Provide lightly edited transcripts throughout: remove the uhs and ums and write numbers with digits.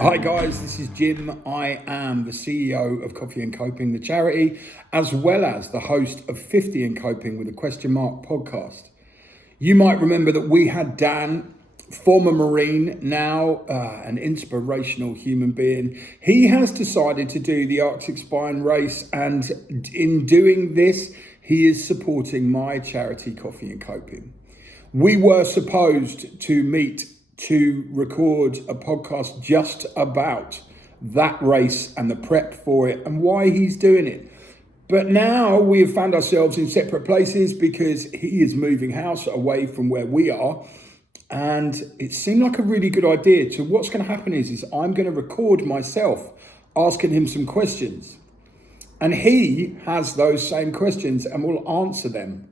Hi guys, this is Jim. I am the CEO of Coffee and Coping, the charity, as well as the host of 50 and Coping with a question mark podcast. You might remember that we had Dan, former Marine, now an inspirational human being. He has decided to do the Arctic Spine race, and in doing this, he is supporting my charity, Coffee and Coping. We were supposed to meet to record a podcast just about that race and the prep for it and why he's doing it. But now we have found ourselves in separate places because he is moving house away from where we are. And it seemed like a really good idea. So what's going to happen is I'm going to record myself asking him some questions. And he has those same questions and will answer them.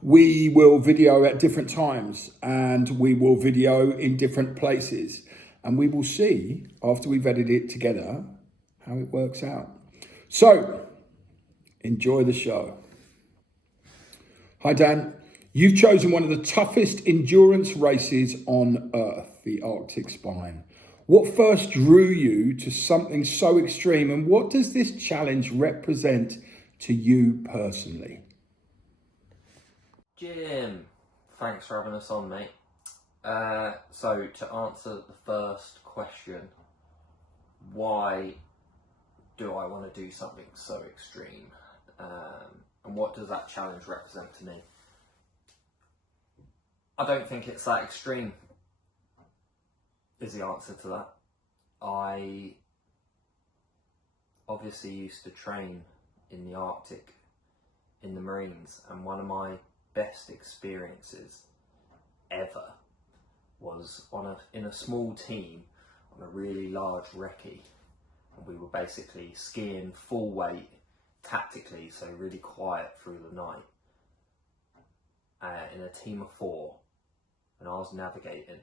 We will video at different times and we will video in different places, and we will see after we've edited it together how it works out. So enjoy the show. Hi Dan, you've chosen one of the toughest endurance races on earth, the Arctic Spine. What first drew you to something so extreme, and what does this challenge represent to you personally? Jim, thanks for having us on, mate. So to answer the first question, why do I want to do something so extreme? And what does that challenge represent to me? I don't think it's that extreme, is the answer to that. I obviously used to train in the Arctic, in the Marines, and one of my best experiences ever was in a small team on a really large recce, and we were basically skiing full weight tactically, so really quiet through the night, in a team of 4, and I was navigating,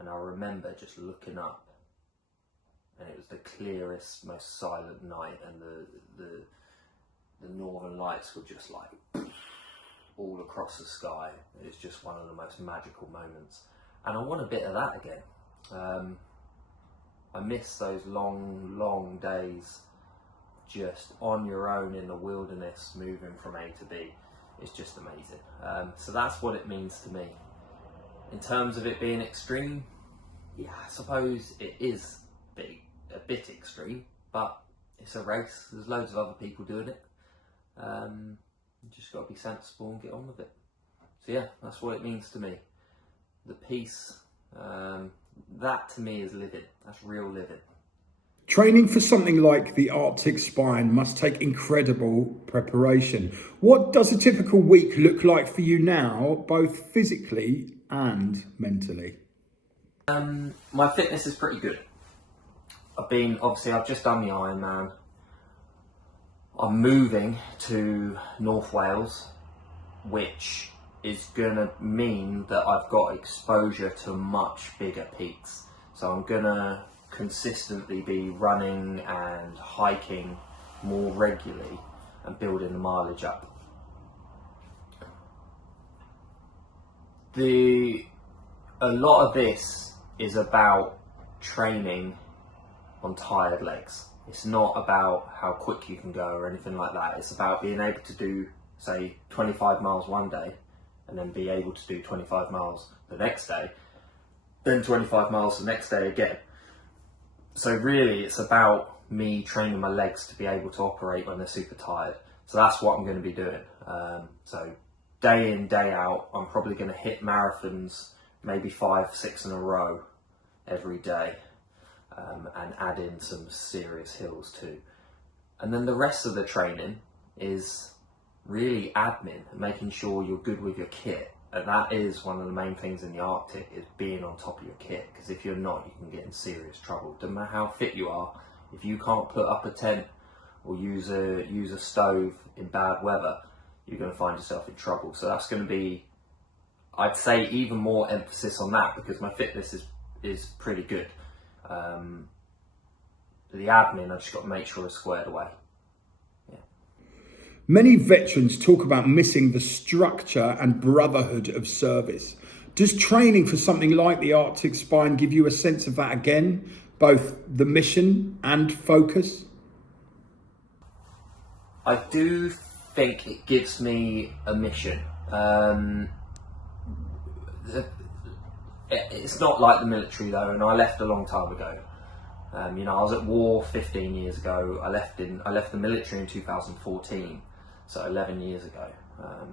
and I remember just looking up, and it was the clearest, most silent night, and the northern lights were just like all across the sky. It was just one of the most magical moments, and I want a bit of that again. I miss those long days just on your own in the wilderness, moving from A to B. It's just amazing. So that's what it means to me. In terms of it being extreme, yeah, I suppose it is a bit extreme, but it's a race. There's loads of other people doing it. You just got to be sensible and get on with it. So yeah, that's what it means to me. The peace, that to me is living. That's real living. Training for something like the Arctic Spine must take incredible preparation. What does a typical week look like for you now, both physically and mentally? My fitness is pretty good. I've just done the Ironman. I'm moving to North Wales, which is gonna mean that I've got exposure to much bigger peaks. So I'm gonna consistently be running and hiking more regularly and building the mileage up. A lot of this is about training on tired legs. It's not about how quick you can go or anything like that. It's about being able to do, say, 25 miles one day and then be able to do 25 miles the next day, then 25 miles the next day again. So really it's about me training my legs to be able to operate when they're super tired. So that's what I'm going to be doing. So day in, day out, I'm probably going to hit marathons, maybe 5, 6 in a row every day. And add in some serious hills too. And then the rest of the training is really admin, making sure you're good with your kit. And that is one of the main things in the Arctic, is being on top of your kit, because if you're not, you can get in serious trouble. No matter how fit you are, if you can't put up a tent or use a stove in bad weather, you're going to find yourself in trouble. So that's going to be, I'd say, even more emphasis on that, because my fitness is pretty good. The admin, I've just got to make sure it's squared away. Yeah. Many veterans talk about missing the structure and brotherhood of service. Does training for something like the Arctic Spine give you a sense of that again, both the mission and focus? I do think it gives me a mission. It's not like the military though, and I left a long time ago. I was at war 15 years ago. I left the military in 2014, so 11 years ago. I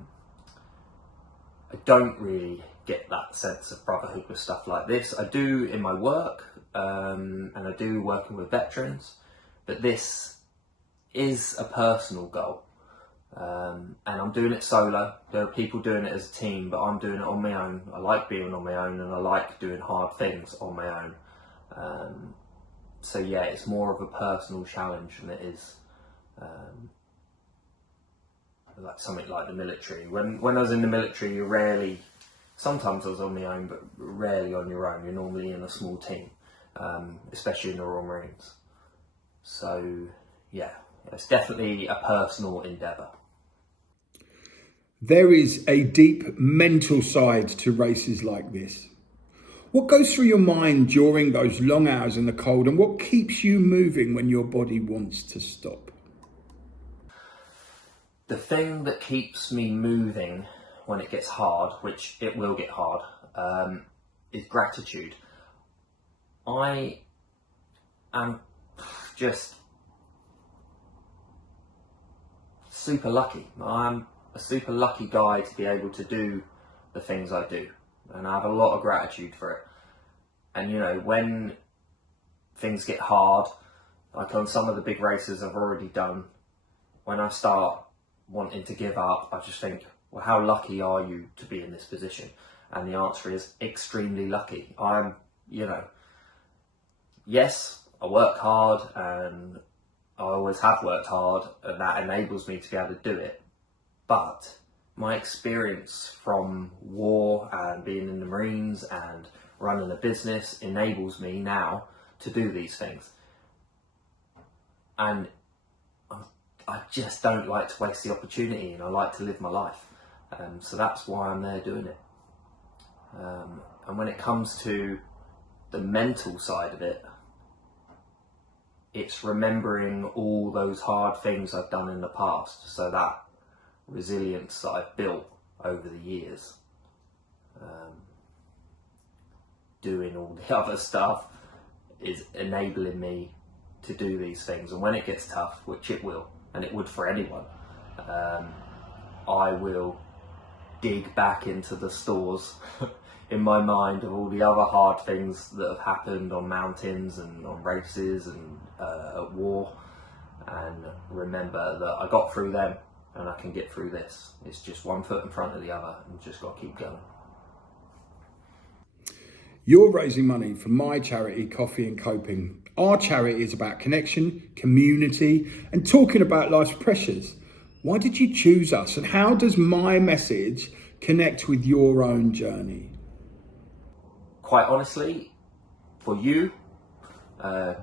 don't really get that sense of brotherhood with stuff like this. I do in my work, and I do working with veterans, but this is a personal goal. And I'm doing it solo. There are people doing it as a team, but I'm doing it on my own. I like being on my own, and I like doing hard things on my own. So yeah, it's more of a personal challenge than it is like something like the military. When I was in the military, sometimes I was on my own, but rarely on your own. You're normally in a small team, especially in the Royal Marines. So yeah, it's definitely a personal endeavour. There is a deep mental side to races like this. What goes through your mind during those long hours in the cold, and what keeps you moving when your body wants to stop? The thing that keeps me moving when it gets hard, which it will get hard, is gratitude. I am just super lucky. I'm a super lucky guy to be able to do the things I do, and I have a lot of gratitude for it. And when things get hard, like on some of the big races I've already done, when I start wanting to give up, I just think, well, how lucky are you to be in this position? And the answer is extremely lucky. Yes, I work hard, and I always have worked hard, and that enables me to be able to do it. But my experience from war and being in the Marines and running a business enables me now to do these things. And I just don't like to waste the opportunity, and I like to live my life. So that's why I'm there doing it. And when it comes to the mental side of it, it's remembering all those hard things I've done in the past. So that resilience that I've built over the years, doing all the other stuff, is enabling me to do these things. And when it gets tough, which it will, and it would for anyone, I will dig back into the stores in my mind of all the other hard things that have happened on mountains and on races and at war, and remember that I got through them and I can get through this. It's just one foot in front of the other, and just got to keep going. You're raising money for my charity, Coffee and Coping. Our charity is about connection, community, and talking about life's pressures. Why did you choose us, and how does my message connect with your own journey? Quite honestly, for you,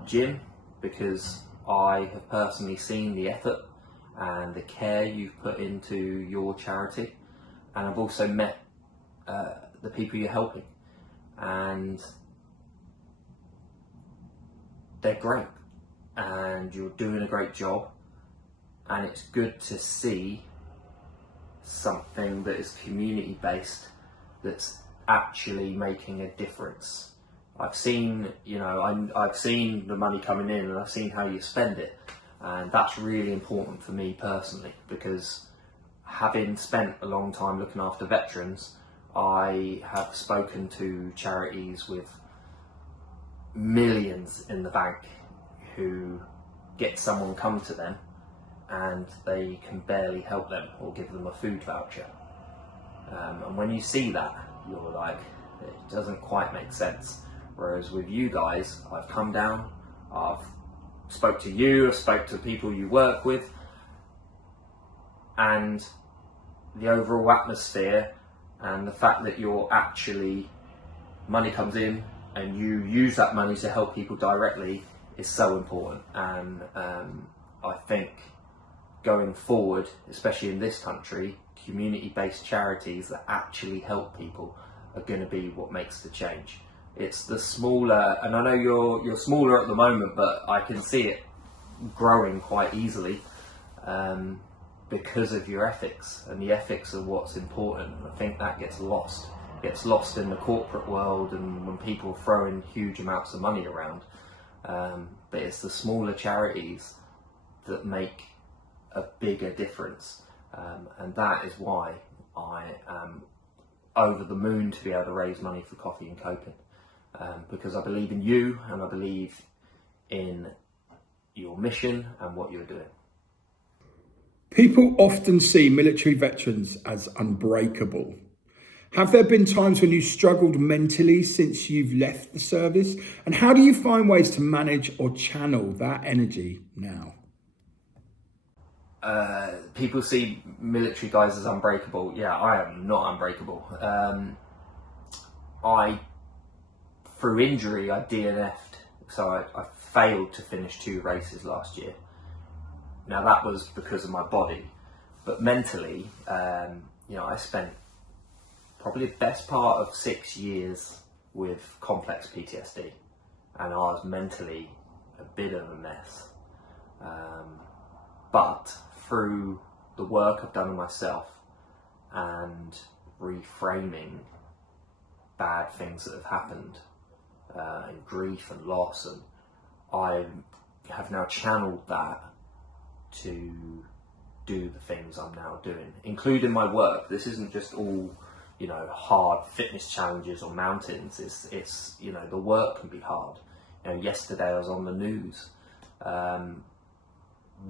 Jim, because I have personally seen the effort and the care you've put into your charity, and I've also met the people you're helping, and they're great, and you're doing a great job, and it's good to see something that is community based that's actually making a difference. I've seen the money coming in, and I've seen how you spend it, and that's really important for me personally, because having spent a long time looking after veterans, I have spoken to charities with millions in the bank who get someone come to them and they can barely help them or give them a food voucher. And when you see that, you're like, it doesn't quite make sense. Whereas with you guys, I've come down, I've spoke to you, I've spoke to people you work with, and the overall atmosphere and the fact that you're actually, money comes in and you use that money to help people directly is so important. And I think going forward, especially in this country, community-based charities that actually help people are going to be what makes the change. It's the smaller, and I know you're smaller at the moment, but I can see it growing quite easily because of your ethics, and the ethics are what's important. And I think that gets lost in the corporate world, and when people throw in huge amounts of money around. But it's the smaller charities that make a bigger difference, and that is why I am over the moon to be able to raise money for Coffee and Coping, because I believe in you and I believe in your mission and what you're doing. People often see military veterans as unbreakable. Have there been times when you struggled mentally since you've left the service? And how do you find ways to manage or channel that energy now? People see military guys as unbreakable. Yeah, I am not unbreakable. Through injury, I DNF'd, so I failed to finish 2 races last year. Now that was because of my body, but mentally, I spent probably the best part of 6 years with complex PTSD, and I was mentally a bit of a mess. But through the work I've done on myself and reframing bad things that have happened, and grief and loss, and I have now channeled that to do the things I'm now doing, including my work. This isn't just all, hard fitness challenges or mountains. It's the work can be hard. Yesterday I was on the news,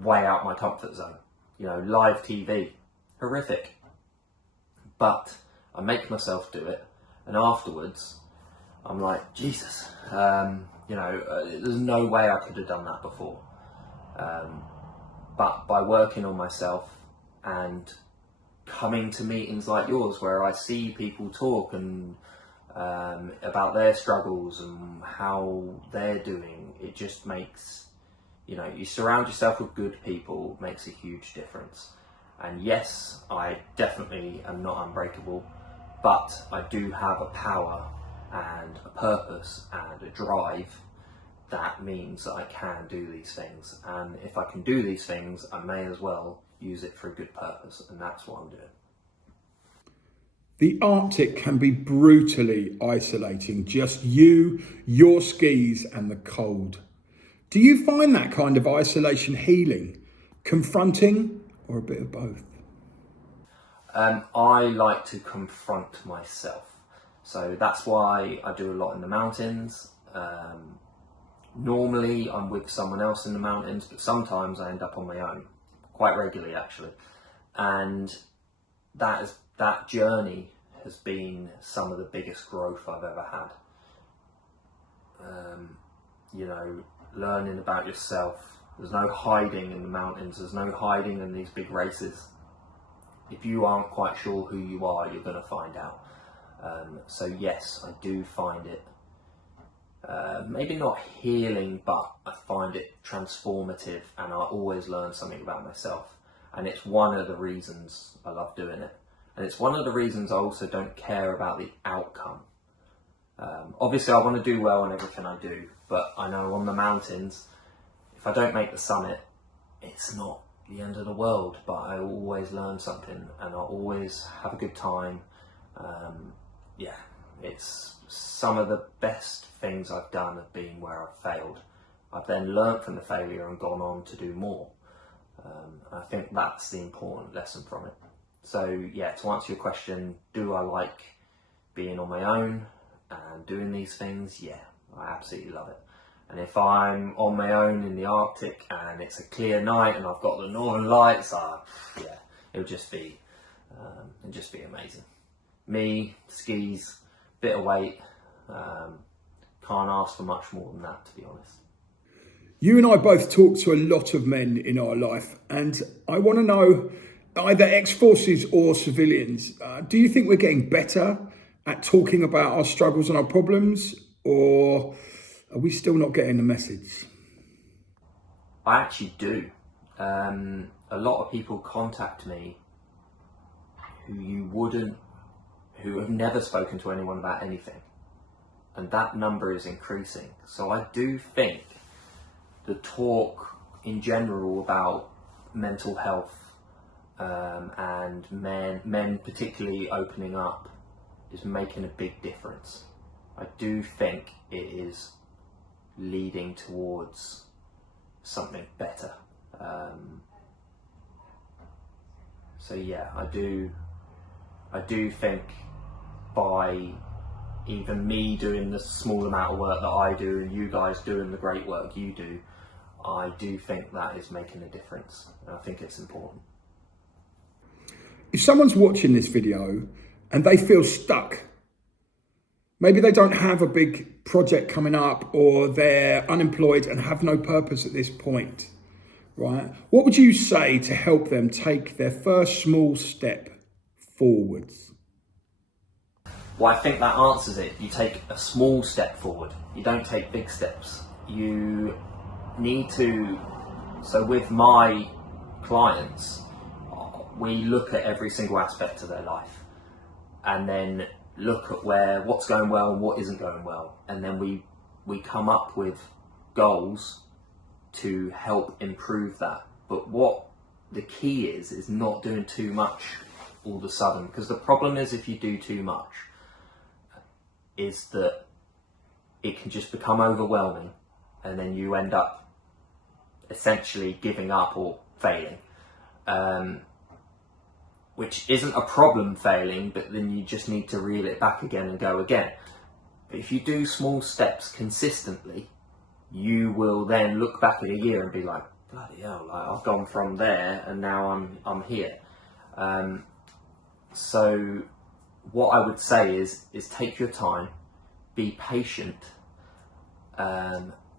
way out my comfort zone. Live TV, horrific. But I make myself do it, and afterwards I'm like, Jesus, there's no way I could have done that before. But by working on myself and coming to meetings like yours, where I see people talk and about their struggles and how they're doing, it just makes, you surround yourself with good people, makes a huge difference. And yes, I definitely am not unbreakable, but I do have a power and a purpose and a drive that means that I can do these things. And if I can do these things, I may as well use it for a good purpose, and that's what I'm doing. The Arctic can be brutally isolating, just you, your skis and the cold. Do you find that kind of isolation healing, confronting, or a bit of both? I like to confront myself. So that's why I do a lot in the mountains. Normally I'm with someone else in the mountains, but sometimes I end up on my own, quite regularly actually. And that journey has been some of the biggest growth I've ever had. Learning about yourself. There's no hiding in the mountains, there's no hiding in these big races. If you aren't quite sure who you are, you're going to find out. So yes, I do find it maybe not healing, but I find it transformative, and I always learn something about myself. And it's one of the reasons I love doing it. And it's one of the reasons I also don't care about the outcome. Obviously I want to do well in everything I do, but I know on the mountains, if I don't make the summit, it's not the end of the world, but I always learn something and I always have a good time. It's some of the best things I've done have been where I've failed. I've then learnt from the failure and gone on to do more. I think that's the important lesson from it. So yeah, to answer your question, do I like being on my own and doing these things? Yeah, I absolutely love it. And if I'm on my own in the Arctic and it's a clear night and I've got the northern lights, it'll just be amazing. Me, skis, bit of weight, can't ask for much more than that, to be honest. You and I both talk to a lot of men in our life, and I want to know, either ex-forces or civilians, do you think we're getting better at talking about our struggles and our problems, or are we still not getting the message? I actually do. A lot of people contact me who who have never spoken to anyone about anything. And that number is increasing. So I do think the talk in general about mental health and men particularly opening up is making a big difference. I do think it is leading towards something better. So yeah, I do think by even me doing the small amount of work that I do and you guys doing the great work you do, I do think that is making a difference, and I think it's important. If someone's watching this video and they feel stuck, maybe they don't have a big project coming up, or they're unemployed and have no purpose at this point, right? What would you say to help them take their first small step forwards? Well, I think that answers it. You take a small step forward. You don't take big steps. You need to, so with my clients, we look at every single aspect of their life and then look at what's going well and what isn't going well. And then we come up with goals to help improve that. But what the key is not doing too much all of a sudden, because the problem is if you do too much, is that it can just become overwhelming and then you end up essentially giving up or failing, which isn't a problem failing, but then you just need to reel it back again and go again. But if you do small steps consistently, you will then look back at a year and be like, bloody hell, like I've gone from there and now I'm here. So what I would say is take your time, be patient,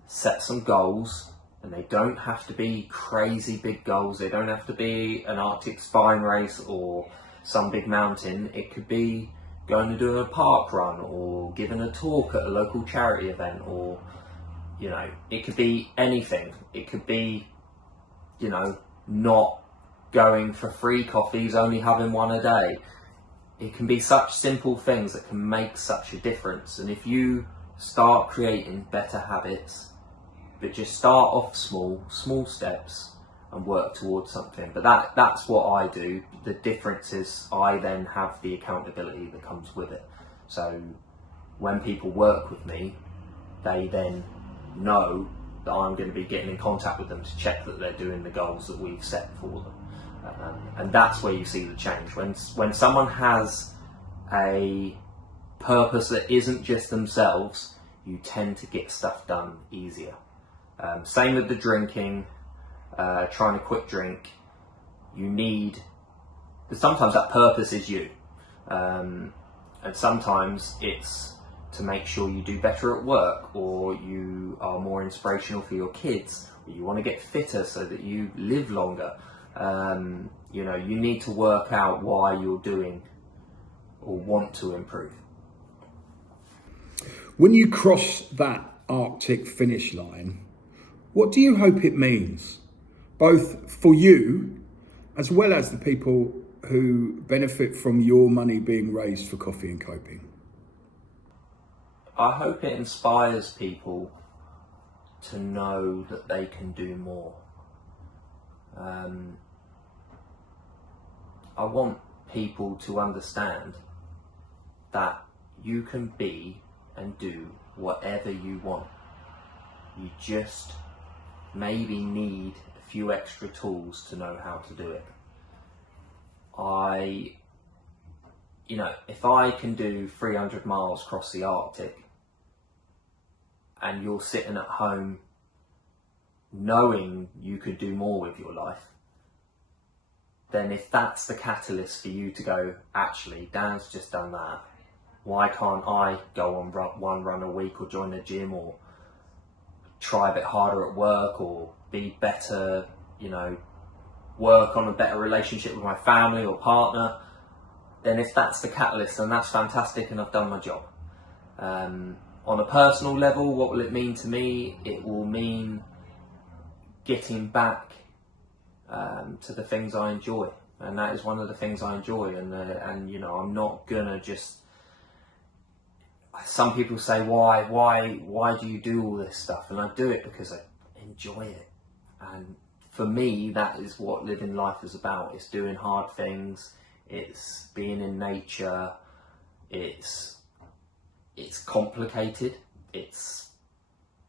set some goals, and they don't have to be crazy big goals. They don't have to be an Arctic spine race or some big mountain. It could be going to do a park run or giving a talk at a local charity event, or, you know, it could be anything. It could be, you know, not going for free coffees, only having one a day. It can be such simple things that can make such a difference. And if you start creating better habits, but just start off small steps and work towards something. But that's what I do. The difference is I then have the accountability that comes with it. So when people work with me, they then know that I'm going to be getting in contact with them to check that they're doing the goals that we've set for them. And that's where you see the change. When someone has a purpose that isn't just themselves, you tend to get stuff done easier. Same with the drinking, trying to quit drink. You need, sometimes that purpose is you. And sometimes it's to make sure you do better at work, or you are more inspirational for your kids, or you want to get fitter so that you live longer. You know, you need to work out why you're doing or want to improve. When you cross that Arctic finish line, what do you hope it means, both for you as well as the people who benefit from your money being raised for Coffee and Coping? I hope it inspires people to know that they can do more. I want people to understand that you can be and do whatever you want. You just maybe need a few extra tools to know how to do it. You know, if I can do 300 miles across the Arctic and you're sitting at home knowing you could do more with your life, then if that's the catalyst for you to go, actually, Dan's just done that, why can't I go on one run a week, or join a gym, or try a bit harder at work, or be better, you know, work on a better relationship with my family or partner? Then if that's the catalyst, then that's fantastic and I've done my job. On a personal level, what will it mean to me? It will mean getting back to the things I enjoy. and that is one of the things I enjoy. And you know, I'm not gonna just. Some people say, why do you do all this stuff? And I do it because I enjoy it. And for me, that is what living life is about. It's doing hard things. It's being in nature. It's complicated. It's,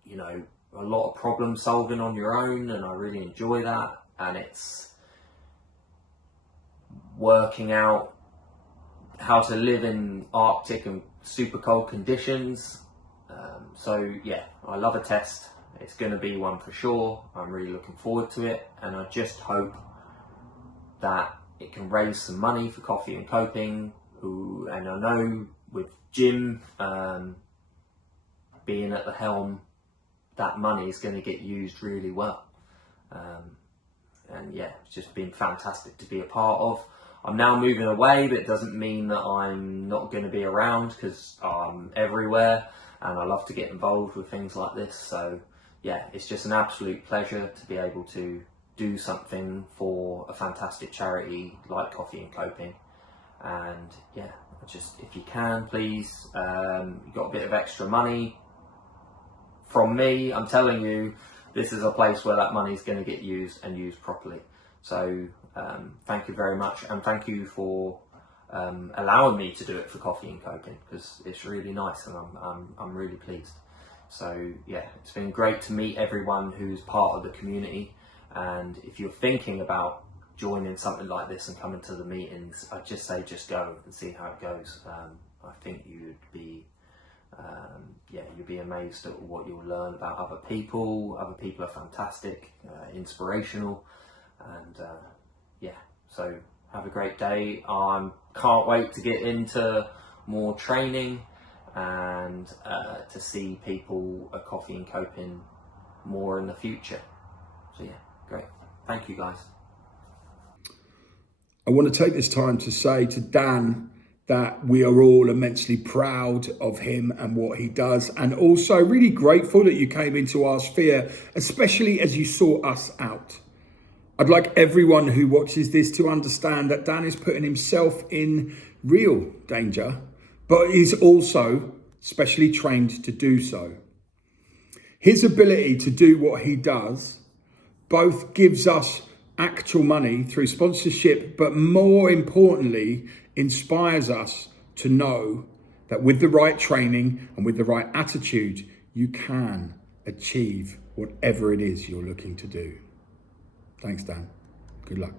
you know, a lot of problem solving on your own, and I really enjoy that. And it's working out how to live in Arctic and super cold conditions. So yeah, I love a test. It's going to be one for sure. I'm really looking forward to it, and I just hope that it can raise some money for Coffee and Coping. And I know with Jim being at the helm, that money is going to get used really well. And yeah, it's just been fantastic to be a part of. I'm now moving away, but it doesn't mean that I'm not going to be around, because I'm everywhere and I love to get involved with things like this. So yeah, it's just an absolute pleasure to be able to do something for a fantastic charity like Coffee and Coping. And yeah, just if you can, please, you've got a bit of extra money from me, I'm telling you, this is a place where that money is going to get used, and used properly. So thank you very much, and thank you for allowing me to do it for Coffee and Coping, because it's really nice, and I'm really pleased. So yeah, it's been great to meet everyone who's part of the community. And if you're thinking about joining something like this and coming to the meetings, I'd just say just go and see how it goes. I think you'd be you'll be amazed at what you'll learn about other people. Other people are fantastic, inspirational, and so have a great day. I can't wait to get into more training and to see people at Coffee and Coping more in the future. So yeah, great. Thank you, guys. I want to take this time to say to Dan that we are all immensely proud of him and what he does, and also really grateful that you came into our sphere, especially as you sought us out. I'd like everyone who watches this to understand that Dan is putting himself in real danger, but is also specially trained to do so. His ability to do what he does both gives us actual money through sponsorship, but more importantly, inspires us to know that with the right training and with the right attitude, you can achieve whatever it is you're looking to do. Thanks, Dan. Good luck.